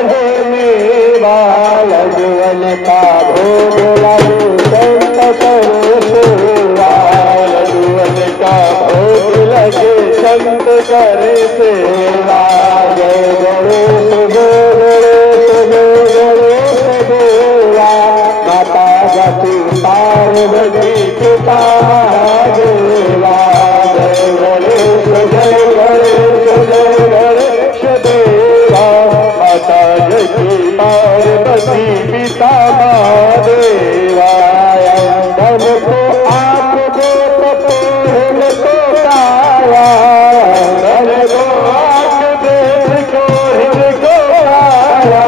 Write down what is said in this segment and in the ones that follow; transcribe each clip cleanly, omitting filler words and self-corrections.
चढ़े मेवा लड्डुअन का भोग लगे संत करे सेवा लड्डुअन का भोग लगे संत करे सेवा जय गणेश देवा माता जति पार्वती पिता महादेवा जय गणेश देवा माता जति पार्वती पिता महादेवा धन को आप दो कपूर को काया धन को आप देश को हिंद को काया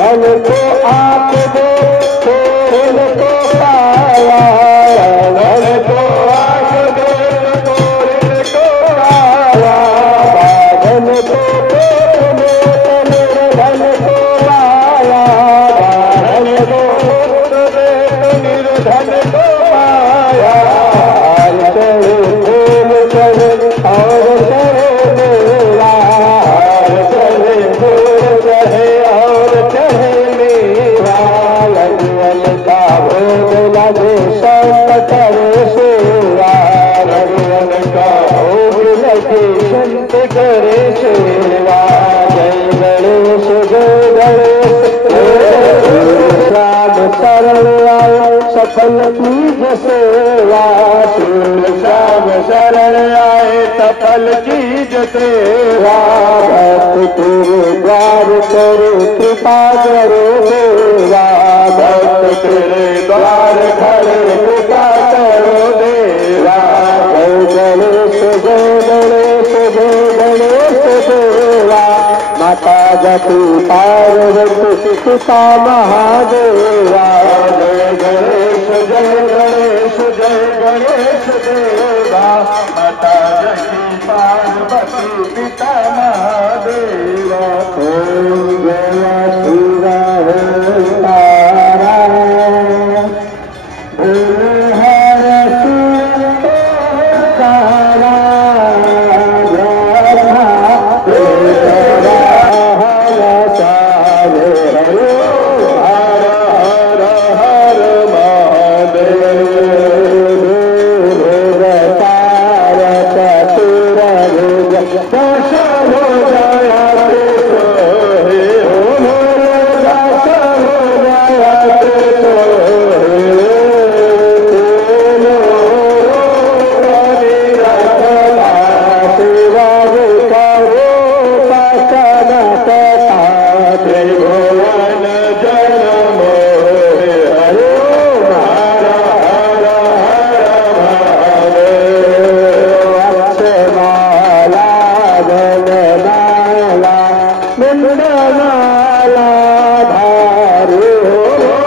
धन को आप दो हिंद को काया धन को आप देश को हिंद को काया धन को धन को पाया धन को निर्धन को पाया चढ़े फूल चढ़े और चढ़े मेला चढ़े फूल चढ़े और चढ़े मेला लड्डुअन का भोग लगे संत करे सेवा लड्डुअन का भोग लगे संत करे सेवा जय गणेश राम शरण आए सफल कीज सेवा राम शरण आए सफल कीज सेवा भक्त तेरे द्वार करे कृपा करो देवा भक्त तेरे द्वार खड़े कृपा करो देवा जय गणेश देवा माता जति पार्वती पिता महादेवा जय गणेश देवा माता जति पार्वती पिता महादेवा ओम जय शिवा तारा हर तारा धारे हो